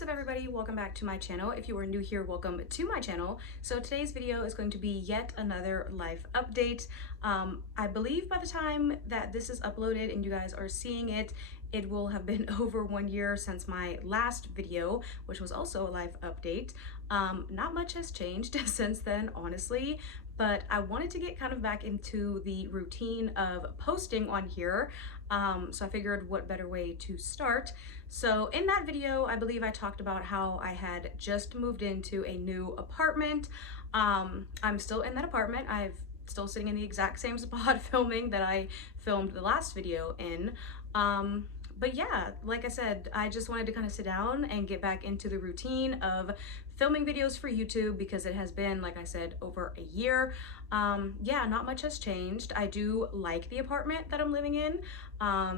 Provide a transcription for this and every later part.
What's up everybody, welcome back to my channel. If you are new here, welcome to my channel. So today's video is going to be yet another life update. I believe by the time that this is uploaded and you guys are seeing it, it will have been over 1 year since my last video, which was also a life update. Not much has changed since then, honestly, but I wanted to get kind of back into the routine of posting on here. So I figured what better way to start. So in that video, I believe I talked about how I had just moved into a new apartment. I'm still in that apartment. I'm still sitting in the exact same spot filming that I filmed the last video in. But yeah, like I said, I just wanted to kind of sit down and get back into the routine of filming videos for YouTube because it has been, like I said, over a year. Yeah, not much has changed. I do like the apartment that I'm living in.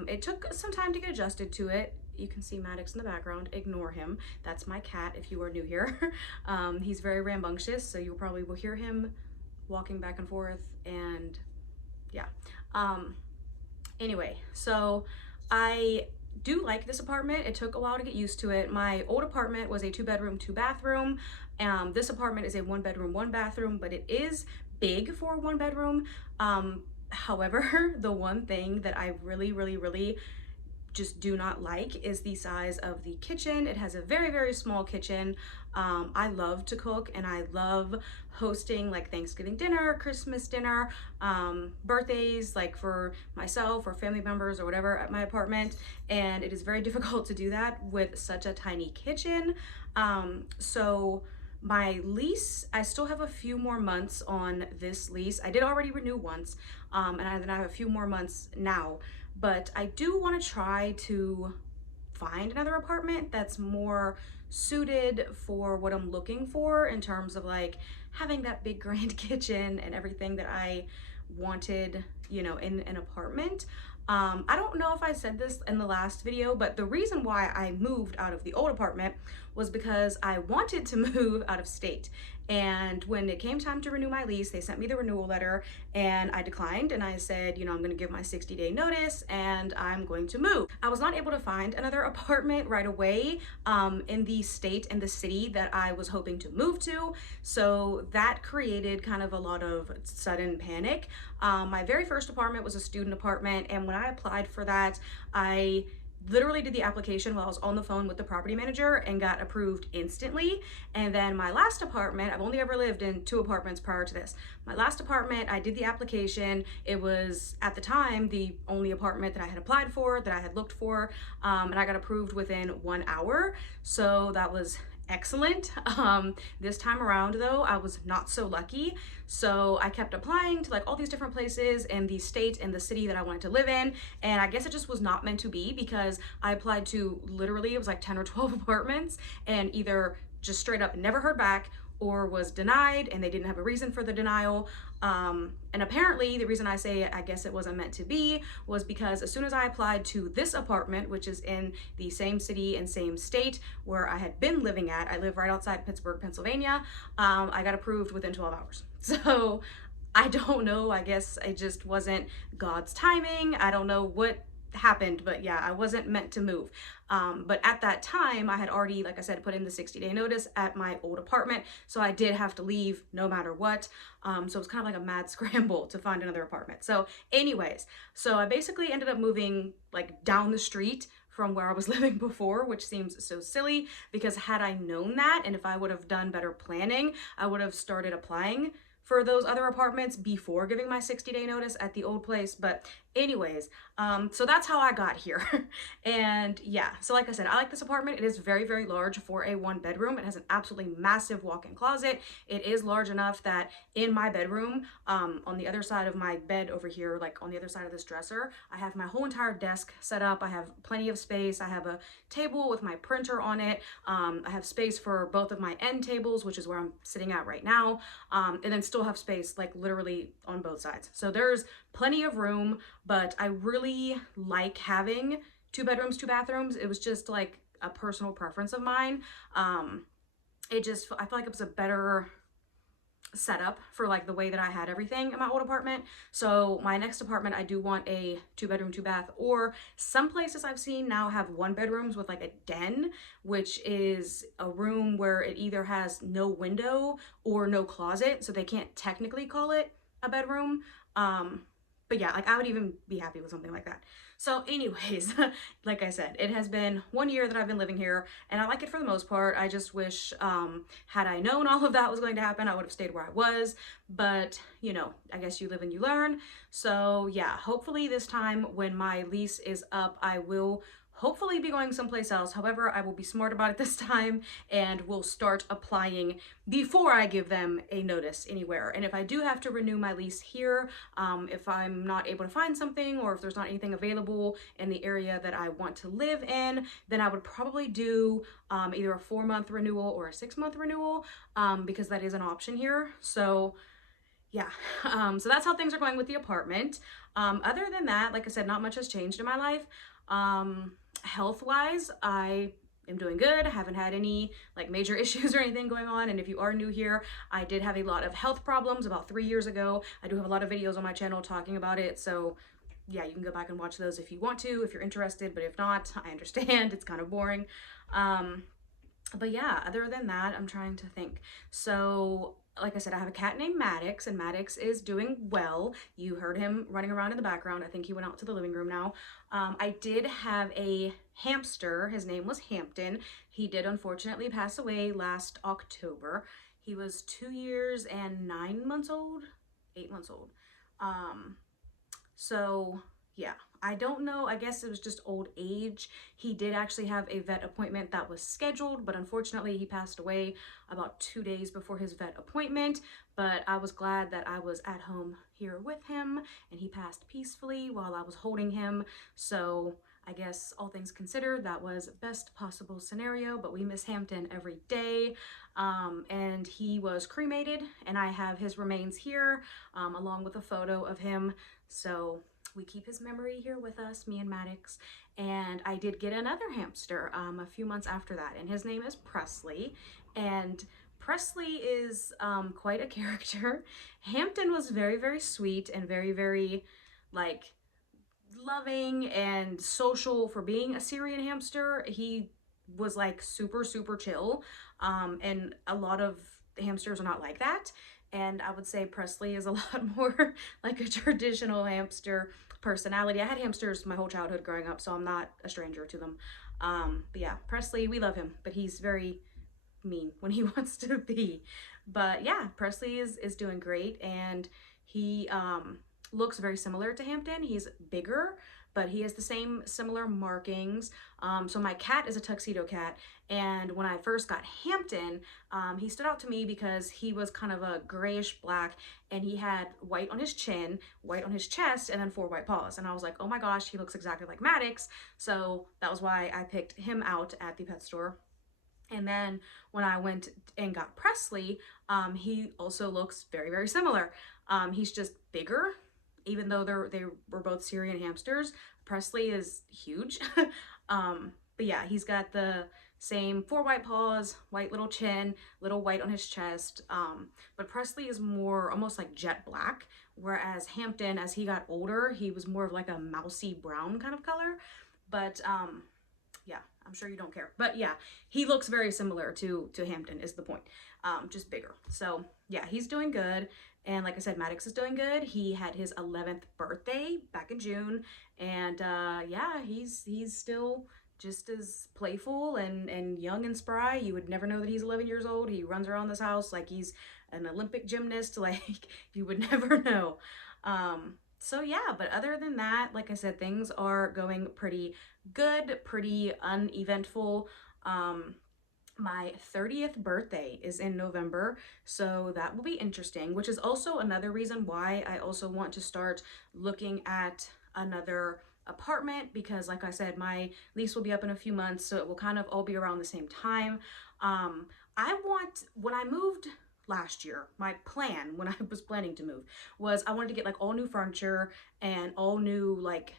It took some time to get adjusted to it. You can see Maddox in the background. Ignore him. That's my cat if you are new here. He's very rambunctious, so you probably will hear him walking back and forth, and yeah. Anyway, so I do like this apartment. It took a while to get used to it. My old apartment was a 2-bedroom, 2-bathroom. This apartment is a 1-bedroom, 1-bathroom, but it is big for a 1-bedroom. However, the one thing that I really just do not like is the size of the kitchen. It has a very small kitchen. I love to cook and I love hosting like Thanksgiving dinner, Christmas dinner, birthdays like for myself or family members or whatever at my apartment, and it is very difficult to do that with such a tiny kitchen. So my lease, I still have a few more months on this lease. I did already renew once, and then I have a few more months now. But I do want to try to find another apartment that's more suited for what I'm looking for in terms of like having that big grand kitchen and everything that I wanted, you know, in an apartment. I don't know if I said this in the last video, but the reason why I moved out of the old apartment was because I wanted to move out of state. And when it came time to renew my lease, they sent me the renewal letter and I declined, and I said, you know, I'm going to give my 60-day notice and I'm going to move. I was not able to find another apartment right away in the state and the city that I was hoping to move to. So that created kind of a lot of sudden panic. My very first apartment was a student apartment, and when I applied for that, I literally did the application while I was on the phone with the property manager and got approved instantly. And then my last apartment, I've only ever lived in 2 apartments prior to this. My last apartment, I did the application. It was at the time the only apartment that I had applied for, that I had looked for, and I got approved within 1 hour. So that was excellent. This time around though, I was not so lucky. So I kept applying to like all these different places in the state and the city that I wanted to live in. And I guess it just was not meant to be because I applied to literally, it was like 10 or 12 apartments, and either just straight up never heard back or was denied and they didn't have a reason for the denial. And apparently the reason I say I guess it wasn't meant to be was because as soon as I applied to this apartment, which is in the same city and same state where I had been living at, I live right outside Pittsburgh, Pennsylvania, I got approved within 12 hours. So I don't know, I guess it just wasn't God's timing. I don't know what happened, but yeah, I wasn't meant to move. But at that time I had already, like I said, put in the 60-day notice at my old apartment, so I did have to leave no matter what. So it was kind of like a mad scramble to find another apartment. So anyways, so I basically ended up moving like down the street from where I was living before, which seems so silly because had I known that, and if I would have done better planning, I would have started applying for those other apartments before giving my 60-day notice at the old place. But anyways, so that's how I got here. And yeah, so like I said, I like this apartment. It is very large for a 1-bedroom. It has an absolutely massive walk-in closet. It is large enough that in my bedroom, on the other side of my bed over here, like on the other side of this dresser, I have my whole entire desk set up. I have plenty of space. I have a table with my printer on it. I have space for both of my end tables, which is where I'm sitting at right now, and then still have space like literally on both sides. So there's plenty of room, but I really like having 2 bedrooms, 2 bathrooms. It was just like a personal preference of mine. I feel like it was a better setup for like the way that I had everything in my old apartment. So my next apartment, I do want a 2 bedroom, 2 bath, or some places I've seen now have 1 bedrooms with like a den, which is a room where it either has no window or no closet. So they can't technically call it a bedroom. But yeah, like I would even be happy with something like that. So anyways, like I said, it has been 1 year that I've been living here and I like it for the most part. I just wish, had I known all of that was going to happen, I would have stayed where I was, but you know, I guess you live and you learn. So yeah, hopefully this time when my lease is up, I will hopefully be going someplace else. However, I will be smart about it this time and will start applying before I give them a notice anywhere. And if I do have to renew my lease here, if I'm not able to find something or if there's not anything available in the area that I want to live in, then I would probably do either a 4-month renewal or a 6-month renewal, because that is an option here. So yeah, so that's how things are going with the apartment. Other than that, like I said, not much has changed in my life. Health-wise, I am doing good. I haven't had any like major issues or anything going on. And if you are new here, I did have a lot of health problems about 3 years ago. I do have a lot of videos on my channel talking about it. So yeah, you can go back and watch those if you want to, if you're interested, but if not, I understand. It's kind of boring. But yeah, other than that, I'm trying to think. So like I said, I have a cat named Maddox, and Maddox is doing well. You heard him running around in the background. I think he went out to the living room now. I did have a hamster. His name was Hampton. He did unfortunately pass away last October. He was 2 years and 9 months old, 8 months old. So yeah, I don't know. I guess it was just old age. He did actually have a vet appointment that was scheduled, but unfortunately he passed away about 2 days before his vet appointment. But I was glad that I was at home here with him and he passed peacefully while I was holding him. So I guess all things considered, that was best possible scenario, but we miss Hampton every day. And he was cremated and I have his remains here, along with a photo of him. So we keep his memory here with us, me and Maddox. And I did get another hamster a few months after that, and his name is Presley. And Presley is quite a character. Hampton was very, very sweet and very, very like loving and social for being a Syrian hamster. He was like super, super chill. And a lot of hamsters are not like that. And I would say Presley is a lot more like a traditional hamster personality. I had hamsters my whole childhood growing up, so I'm not a stranger to them. But yeah, Presley, we love him, but he's very mean when he wants to be. But yeah, Presley is doing great, and he looks very similar to Hampton. He's bigger, but he has the same similar markings. So my cat is a tuxedo cat, and when I first got Hampton, he stood out to me because he was kind of a grayish black, and he had white on his chin, white on his chest, and then 4 white paws. And I was like, oh my gosh, he looks exactly like Maddox. So that was why I picked him out at the pet store. And then when I went and got Presley, he also looks very, very similar. He's just bigger, even though they were both Syrian hamsters. Presley is huge. But yeah, he's got the same 4 white paws, white little chin, little white on his chest. But Presley is more almost like jet black, whereas Hampton, as he got older, he was more of like a mousy brown kind of color. But yeah, I'm sure you don't care. But yeah, he looks very similar to Hampton is the point, just bigger. So yeah, he's doing good. And like I said, Maddox is doing good. He had his 11th birthday back in June. And yeah, he's still just as playful and young and spry. You would never know that he's 11 years old. He runs around this house like he's an Olympic gymnast. Like you would never know. So yeah, but other than that, like I said, things are going pretty good, pretty uneventful. My 30th birthday is in November, so that will be interesting, which is also another reason why I also want to start looking at another apartment, because like I said, my lease will be up in a few months, so it will kind of all be around the same time. When I moved last year, my plan when I was planning to move was I wanted to get like all new furniture and all new like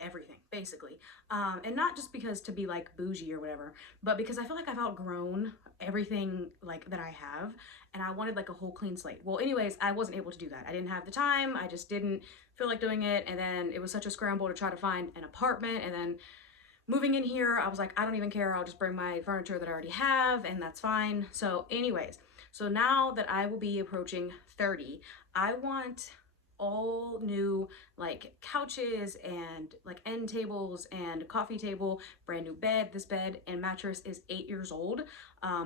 everything basically, and not just because to be like bougie or whatever, but because I feel like I've outgrown everything like that I have, and I wanted like a whole clean slate. Well, anyways, I wasn't able to do that. I didn't have the time. I just didn't feel like doing it, and then it was such a scramble to try to find an apartment, and then moving in here, I was like, I don't even care. I'll just bring my furniture that I already have, and that's fine. So anyways, so now that I will be approaching 30, I want all new like couches and like end tables and coffee table, brand new bed. This bed and mattress is 8 years old.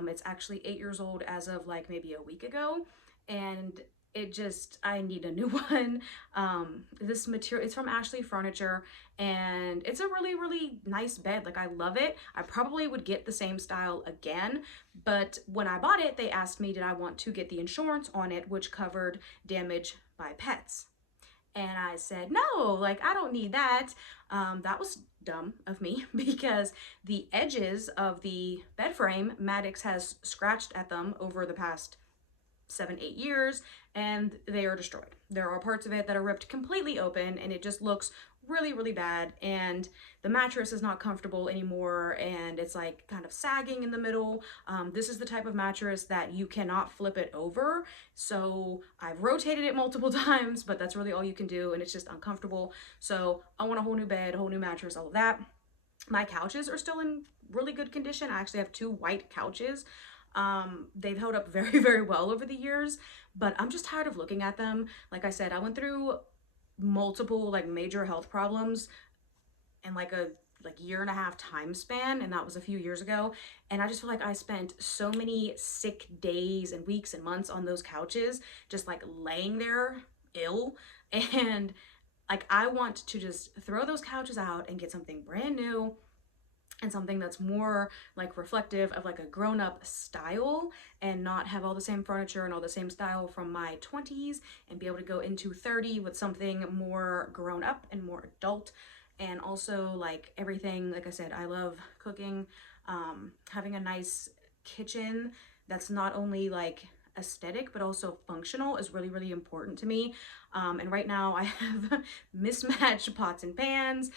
It's actually 8 years old as of like maybe a week ago, and it just, I need a new one. This material, it's from Ashley Furniture, and it's a really, really nice bed. Like, I love it. I probably would get the same style again, but when I bought it, they asked me, did I want to get the insurance on it, which covered damage by pets? And I said, no, like, I don't need that. That was dumb of me because the edges of the bed frame, Maddox has scratched at them over the past 7-8 years, and they are destroyed. There are parts of it that are ripped completely open, and it just looks really, really bad, and the mattress is not comfortable anymore, and it's like kind of sagging in the middle. This is the type of mattress that you cannot flip it over, so I've rotated it multiple times, but that's really all you can do, and it's just uncomfortable. So I want a whole new bed, whole new mattress, all of that. My couches are still in really good condition. I actually have 2 white couches. They've held up very, very well over the years, but I'm just tired of looking at them. Like I said, I went through multiple like major health problems in like a year and a half time span, and that was a few years ago, and I just feel like I spent so many sick days and weeks and months on those couches just like laying there ill, and like I want to just throw those couches out and get something brand new and something that's more like reflective of like a grown-up style, and not have all the same furniture and all the same style from my 20s, and be able to go into 30 with something more grown up and more adult. And also, like, everything, like I said, I love cooking. Having a nice kitchen that's not only like aesthetic but also functional is really, really important to me. And right now I have mismatched pots and pans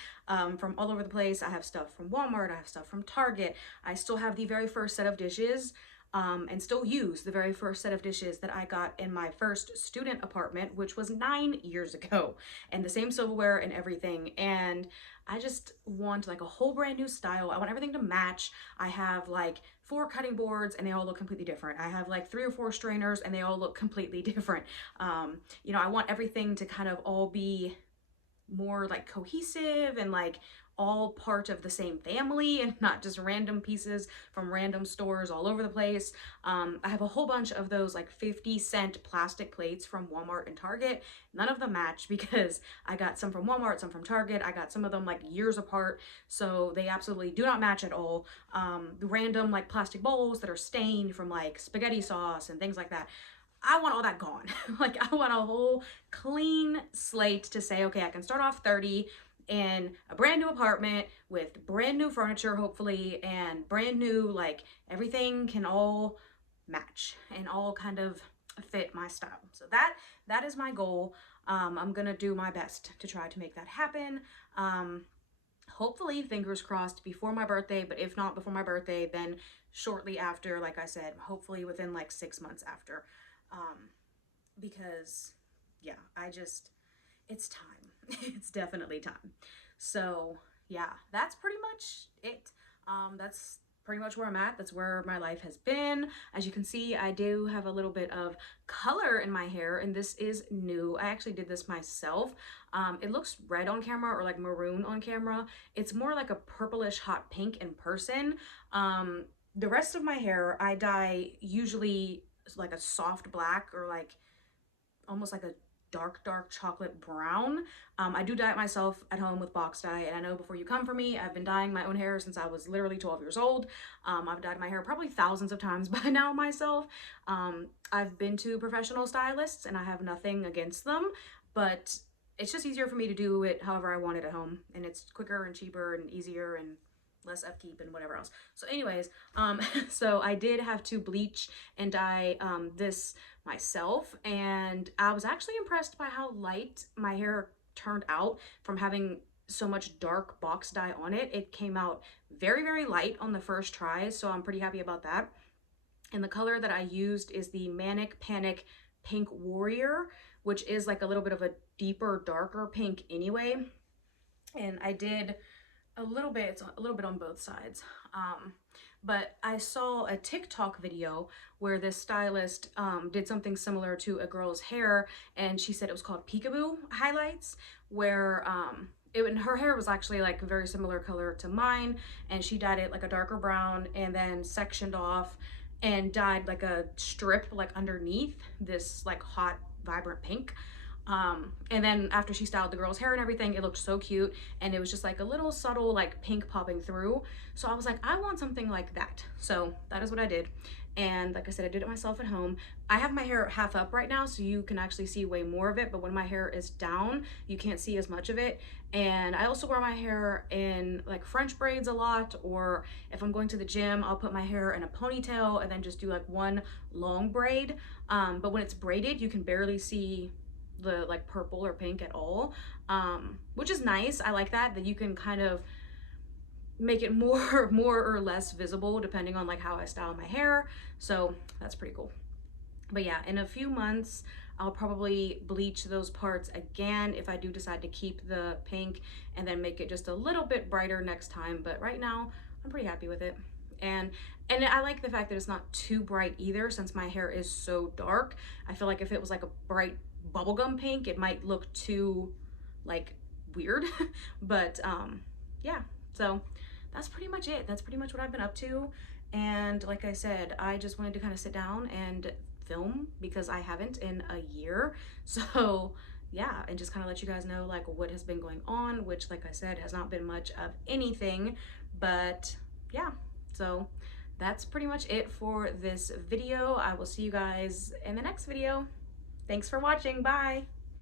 from all over the place. I have stuff from Walmart, I have stuff from Target. I still have the very first set of dishes, and still use the very first set of dishes that I got in my first student apartment, which was 9 years ago, and the same silverware and everything. And I just want like a whole brand new style. I want everything to match. I have like 4 cutting boards and they all look completely different. I have like 3 or 4 strainers and they all look completely different. You know, I want everything to kind of all be more like cohesive and like all part of the same family, and not just random pieces from random stores all over the place. I have a whole bunch of those like 50-cent plastic plates from Walmart and Target. None of them match because I got some from Walmart, some from Target. I got some of them like years apart, so they absolutely do not match at all. Random like plastic bowls that are stained from like spaghetti sauce and things like that. I want all that gone. Like, I want a whole clean slate to say, okay, I can start off 30 in a brand new apartment with brand new furniture, hopefully, and brand new, like, everything can all match and all kind of fit my style. So that is my goal. I'm gonna do my best to try to make that happen. Hopefully, fingers crossed, before my birthday, but if not before my birthday, then shortly after, like I said, hopefully within like 6 months after. Because yeah, it's time. It's definitely time. So yeah, that's pretty much it. That's pretty much where I'm at. That's where my life has been. As you can see, I do have a little bit of color in my hair, and this is new. I actually did this myself. It looks red on camera or like maroon on camera. It's more like a purplish hot pink in person. The rest of my hair, I dye usually like a soft black, or like almost like a dark chocolate brown. I do dye it myself at home with box dye, and I know before you come for me, I've been dyeing my own hair since I was literally 12 years old. I've dyed my hair probably thousands of times by now myself. I've been to professional stylists and I have nothing against them, but it's just easier for me to do it however I want it at home, and it's quicker and cheaper and easier and less upkeep and whatever else. So anyways, so I did have to bleach and dye this myself, and I was actually impressed by how light my hair turned out from having so much dark box dye on it. It came out very, very light on the first try, so I'm pretty happy about that. And the color that I used is the Manic Panic Pink Warrior, which is like a little bit of a deeper, darker pink anyway. And I did a little bit, it's a little bit on both sides. But I saw a TikTok video where this stylist did something similar to a girl's hair, and she said it was called peekaboo highlights, where her hair was actually like a very similar color to mine, and she dyed it like a darker brown and then sectioned off and dyed like a strip like underneath this like hot vibrant pink. And then after she styled the girl's hair and everything, it looked so cute, and it was just like a little subtle like pink popping through. So I was like, I want something like that. So that is what I did. And like I said, I did it myself at home. I have my hair half up right now, so you can actually see way more of it, but when my hair is down, you can't see as much of it. And I also wear my hair in like French braids a lot, or if I'm going to the gym, I'll put my hair in a ponytail and then just do like one long braid. But when it's braided, you can barely see the like purple or pink at all, which is nice. I like that you can kind of make it more or less visible depending on like how I style my hair. So that's pretty cool. But yeah, in a few months I'll probably bleach those parts again if I do decide to keep the pink, and then make it just a little bit brighter next time. But right now I'm pretty happy with it. And I like the fact that it's not too bright either, since my hair is so dark. I feel like if it was like a bright bubblegum pink, it might look too like weird. But yeah, so that's pretty much it. That's pretty much what I've been up to. And like I said, I just wanted to kind of sit down and film because I haven't in a year. So yeah, and just kind of let you guys know like what has been going on, which like I said has not been much of anything. But yeah, so that's pretty much it for this video. I will see you guys in the next video. Thanks for watching. Bye.